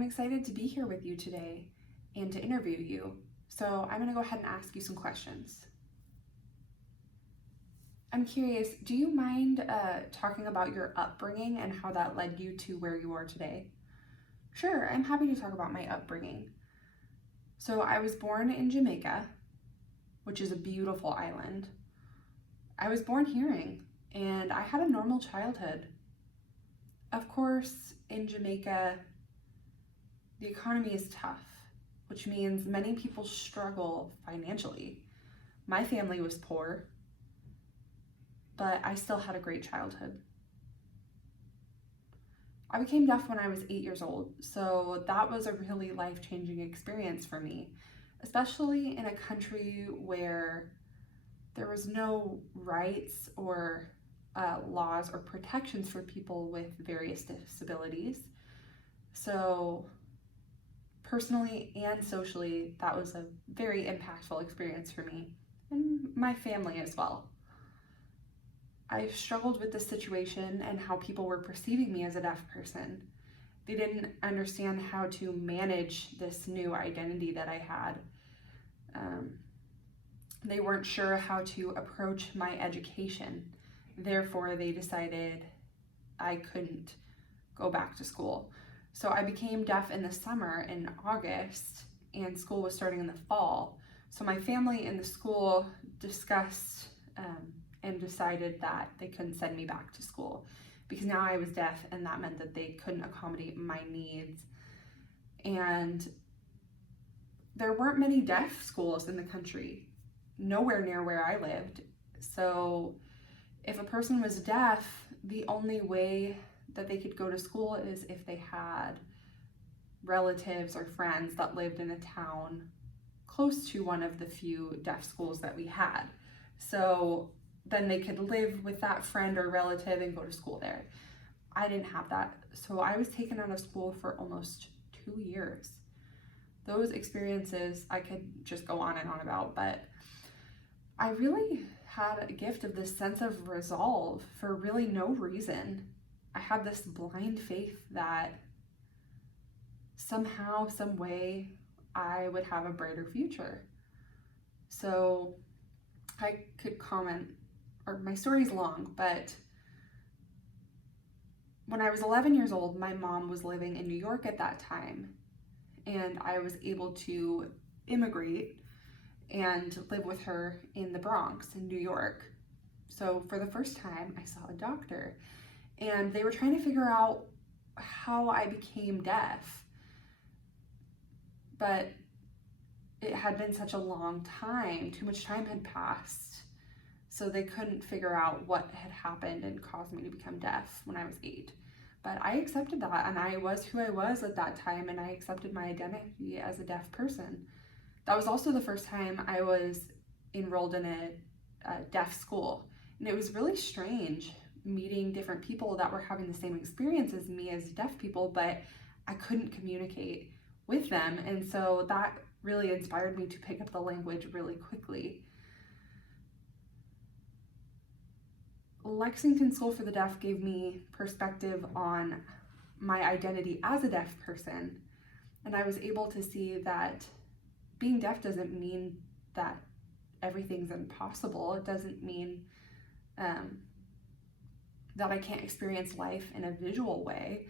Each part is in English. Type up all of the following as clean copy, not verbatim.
I'm excited to be here with you today and to interview you. So I'm going to go ahead and ask you some questions. I'm curious, do you mind talking about your upbringing and how that led you to where you are today? Sure, I'm happy to talk about my upbringing. So I was born in Jamaica, which is a beautiful island. I was born hearing, and I had a normal childhood. Of course, in Jamaica, the economy is tough, which means many people struggle financially. My family was poor, but I still had a great childhood. I became deaf when I was 8 years old, so that was a really life-changing experience for me, especially in a country where there was no rights or laws or protections for people with various disabilities. So personally and socially, that was a very impactful experience for me and my family as well. I struggled with the situation and how people were perceiving me as a deaf person. They didn't understand how to manage this new identity that I had. They weren't sure how to approach my education. Therefore, they decided I couldn't go back to school. So I became deaf in the summer in August, and school was starting in the fall. So my family and the school discussed and decided that they couldn't send me back to school because now I was deaf, and that meant that they couldn't accommodate my needs. And there weren't many deaf schools in the country, nowhere near where I lived. So if a person was deaf, the only way that they could go to school is if they had relatives or friends that lived in a town close to one of the few deaf schools that we had. So then they could live with that friend or relative and go to school there. I didn't have that, so I was taken out of school for almost 2 years. Those experiences I could just go on and on about, but I really had a gift of this sense of resolve for really no reason. I had this blind faith that somehow, some way, I would have a brighter future. So I could comment, or my story's long, but when I was 11 years old, my mom was living in New York at that time, and I was able to immigrate and live with her in the Bronx in New York. So for the first time, I saw a doctor, and they were trying to figure out how I became deaf. But it had been such a long time, too much time had passed, so they couldn't figure out what had happened and caused me to become deaf when I was 8. But I accepted that, and I was who I was at that time, and I accepted my identity as a deaf person. That was also the first time I was enrolled in a deaf school, and it was really strange meeting different people that were having the same experience as me as deaf people, but I couldn't communicate with them, and so that really inspired me to pick up the language really quickly. Lexington School for the Deaf gave me perspective on my identity as a deaf person, and I was able to see that being deaf doesn't mean that everything's impossible. It doesn't mean that I can't experience life in a visual way.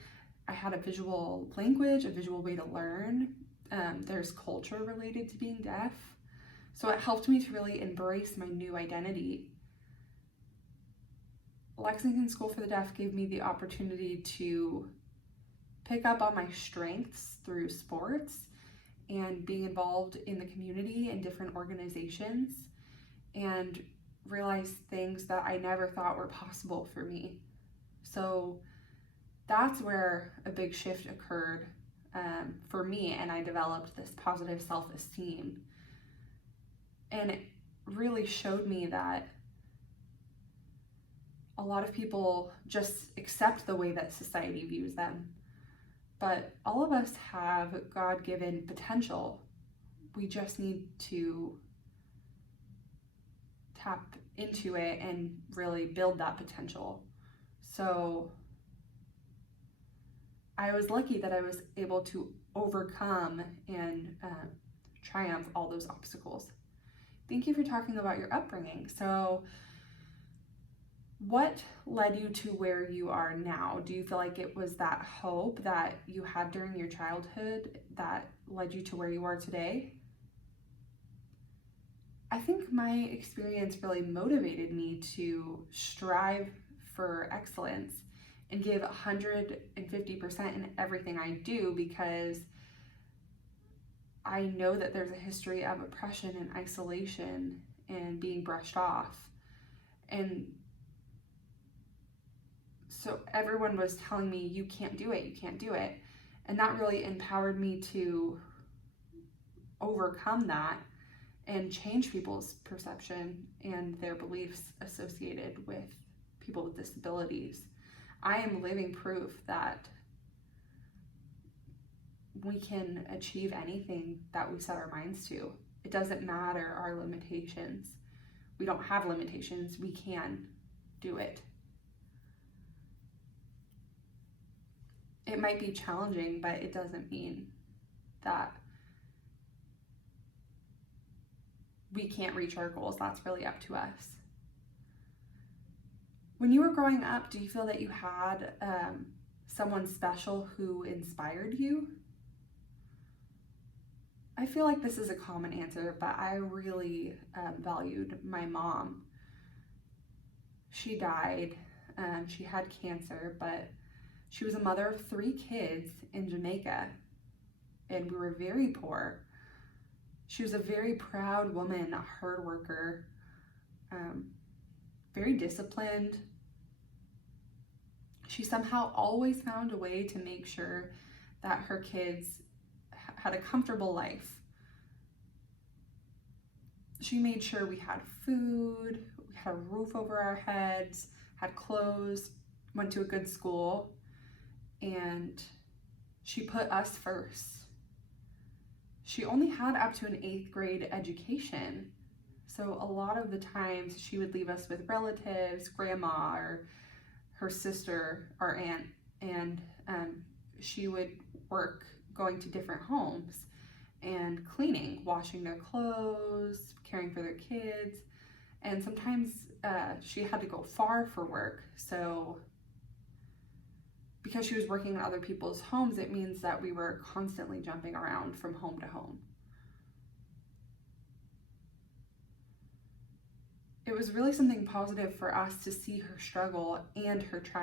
I had a visual language, a visual way to learn. There's culture related to being deaf. So it helped me to really embrace my new identity. Lexington School for the Deaf gave me the opportunity to pick up on my strengths through sports and being involved in the community and different organizations, and realize things that I never thought were possible for me. So that's where a big shift occurred for me, and I developed this positive self-esteem. And it really showed me that a lot of people just accept the way that society views them. But all of us have God-given potential. We just need to tap into it and really build that potential. So I was lucky that I was able to overcome and triumph all those obstacles. Thank you for talking about your upbringing. So, what led you to where you are now? Do you feel like it was that hope that you had during your childhood that led you to where you are today? I think my experience really motivated me to strive for excellence and give 150% in everything I do, because I know that there's a history of oppression and isolation and being brushed off. And so everyone was telling me, you can't do it, you can't do it. And that really empowered me to overcome that and change people's perception and their beliefs associated with people with disabilities. I am living proof that we can achieve anything that we set our minds to. It doesn't matter our limitations. We don't have limitations, we can do it. It might be challenging, but it doesn't mean that we can't reach our goals. That's really up to us. When you were growing up, do you feel that you had someone special who inspired you? I feel like this is a common answer, but I really valued my mom. She died. She had cancer, but she was a mother of 3 kids in Jamaica, and we were very poor. She was a very proud woman, a hard worker, very disciplined. She somehow always found a way to make sure that her kids had a comfortable life. She made sure we had food, we had a roof over our heads, had clothes, went to a good school, and she put us first. She only had up to an 8th grade education. So a lot of the times she would leave us with relatives, grandma or her sister or aunt, and she would work going to different homes and cleaning, washing their clothes, caring for their kids. And sometimes she had to go far for work. So because she was working in other people's homes, it means that we were constantly jumping around from home to home. It was really something positive for us to see her struggle and her triumph.